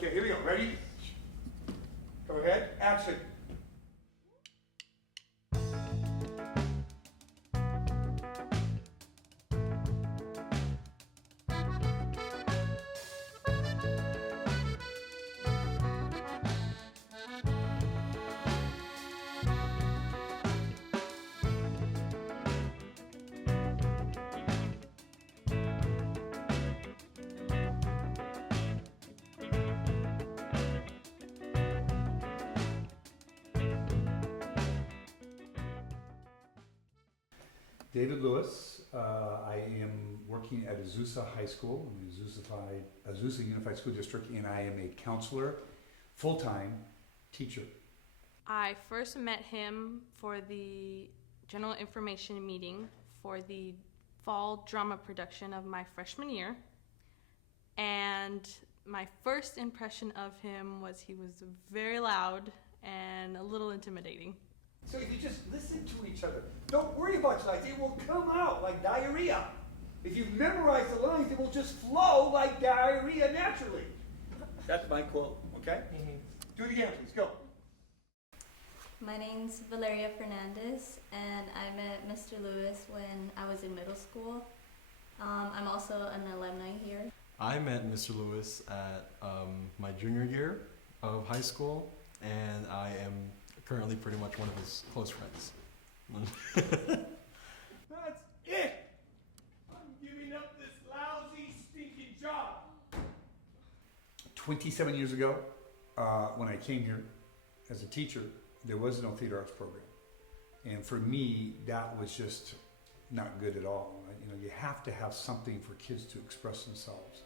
Okay, here we go. Ready? Go ahead. Action. David Lewis. I am working at Azusa High School, in the Azusa Unified School District, and I am a counselor, full-time teacher. I first met him for the general information meeting for the fall drama production of my freshman year. And my first impression of him was he was very loud and a little intimidating. So if you just listen to each other, don't worry about your lines, it will come out like diarrhea. If you memorize the lines, it will just flow like diarrhea naturally. That's my quote, okay? Do it again, please, go. My name's Valeria Fernandez, and I met Mr. Lewis when I was in middle school. I'm also an alumni here. I met Mr. Lewis at my junior year of high school, and I am currently pretty much one of his close friends. That's it! I'm giving up this lousy, stinking job. 27 years ago, when I came here as a teacher, there was no theater arts program. And for me, that was just not good at all. You know, you have to have something for kids to express themselves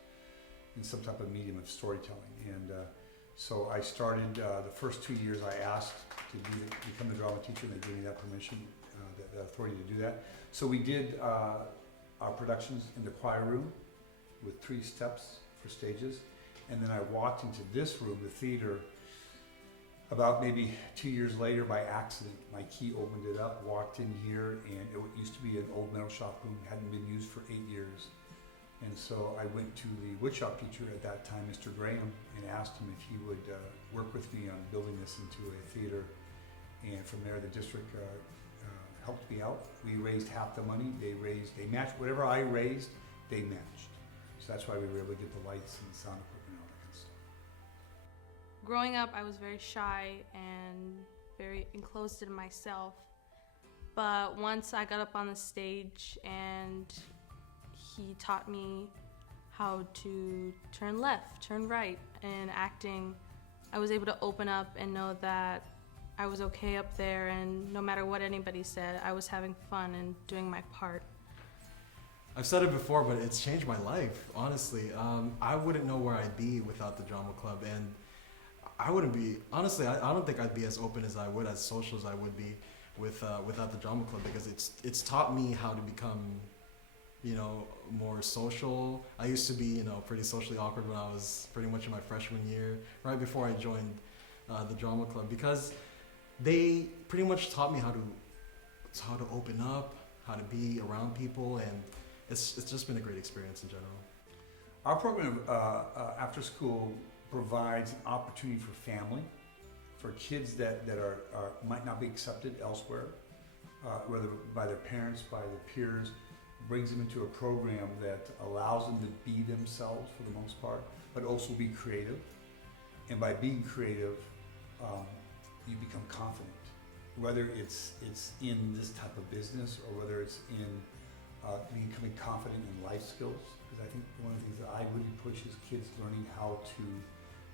in some type of medium of storytelling. And so I started, the first 2 years I asked to become the drama teacher, and they gave me that permission, the authority to do that. So we did our productions in the choir room with 3 steps for stages. And then I walked into this room, the theater, about maybe 2 years later by accident. My key opened it up, walked in here, and it used to be an old metal shop room, hadn't been used for 8 years. And so I went to the woodshop teacher at that time, Mr. Graham, and asked him if he would work with me on building this into a theater. And from there, the district helped me out. We raised half the money. They matched whatever I raised, they matched. So that's why we were able to get the lights and the sound equipment and all that kind of stuff. Growing up, I was very shy and very enclosed in myself. But once I got up on the stage and he taught me how to turn left, turn right in acting, I was able to open up and know that I was okay up there, and no matter what anybody said, I was having fun and doing my part. I've said it before, but it's changed my life, honestly. I wouldn't know where I'd be without the drama club, and I wouldn't be, honestly, I don't think I'd be as open as I would, as social as I would be without the drama club, because it's taught me how to become, you know, more social. I used to be, you know, pretty socially awkward when I was pretty much in my freshman year, right before I joined the drama club, because they pretty much taught me how to open up, how to be around people, and it's just been a great experience in general. Our program after school provides an opportunity for family, for kids that might not be accepted elsewhere, whether by their parents, by their peers, brings them into a program that allows them to be themselves for the most part, but also be creative. And by being creative, you become confident. Whether it's in this type of business or whether it's in becoming confident in life skills, because I think one of the things that I really push is kids learning how to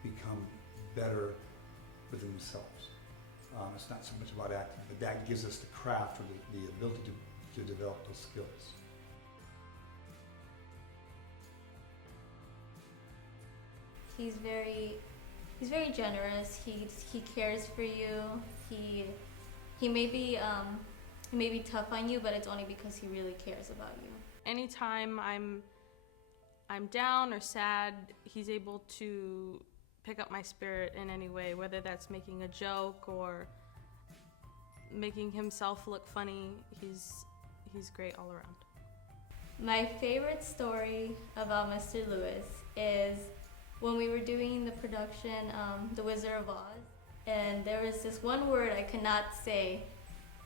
become better within themselves. It's not so much about acting, but that gives us the craft or the ability to develop those skills. He's very generous. He cares for you. He may be tough on you, but it's only because he really cares about you. Anytime I'm down or sad, he's able to pick up my spirit in any way, whether that's making a joke or making himself look funny. He's great all around. My favorite story about Mr. Lewis is when we were doing the production, The Wizard of Oz, and there was this one word I could not say,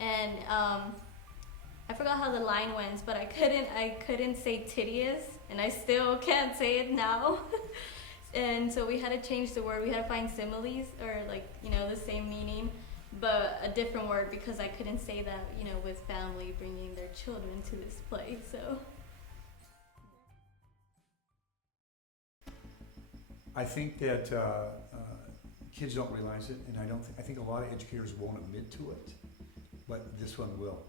and I forgot how the line went, but I couldn't say tedious, and I still can't say it now. And so we had to change the word. We had to find similes, or like, you know, the same meaning, but a different word, because I couldn't say that, you know, with family bringing their children to this play. So I think that kids don't realize it, and I think a lot of educators won't admit to it, but this one will.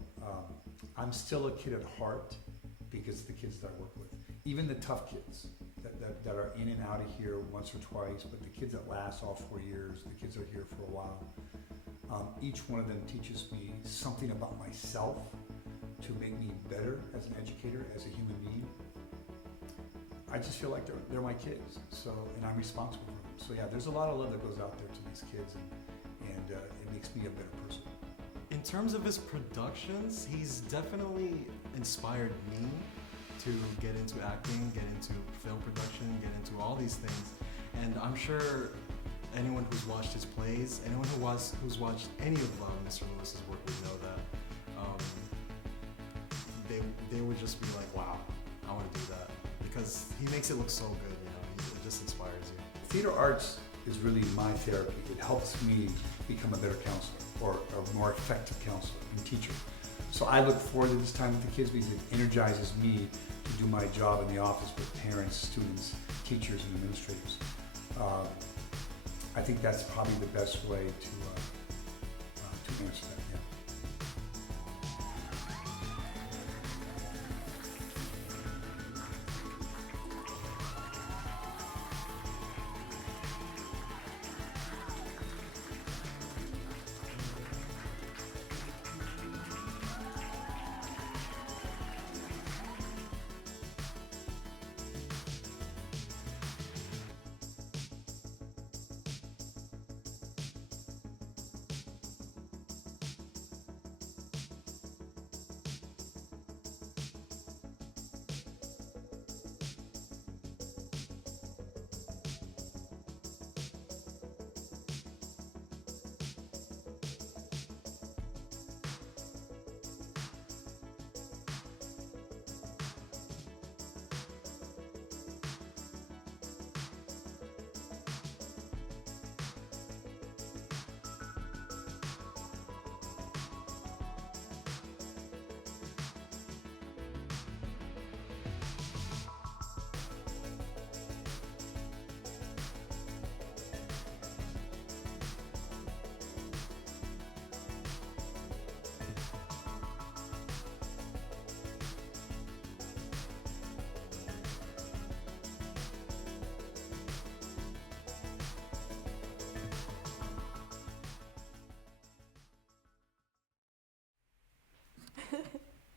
I'm still a kid at heart because of the kids that I work with. Even the tough kids that are in and out of here once or twice, but the kids that last all 4 years, the kids that are here for a while, each one of them teaches me something about myself to make me better as an educator, as a human being. I just feel like they're my kids, and I'm responsible for them. So yeah, there's a lot of love that goes out there to these kids, and it makes me a better person. In terms of his productions, he's definitely inspired me to get into acting, get into film production, get into all these things. And I'm sure anyone who's watched his plays, anyone who's watched any of Mr. Lewis's work would know that they would just be like, wow, I want to do that. Because he makes it look so good, you know, it just inspires you. Theater arts is really my therapy. It helps me become a better counselor, or a more effective counselor and teacher. So I look forward to this time with the kids because it energizes me to do my job in the office with parents, students, teachers, and administrators. I think that's probably the best way to answer that. Yeah.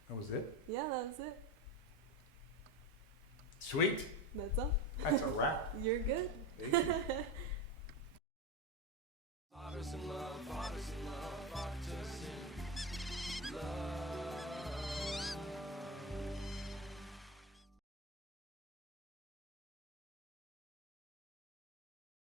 That was it? Yeah, that was it. Sweet. That's all. That's a wrap. You're good. Thank you.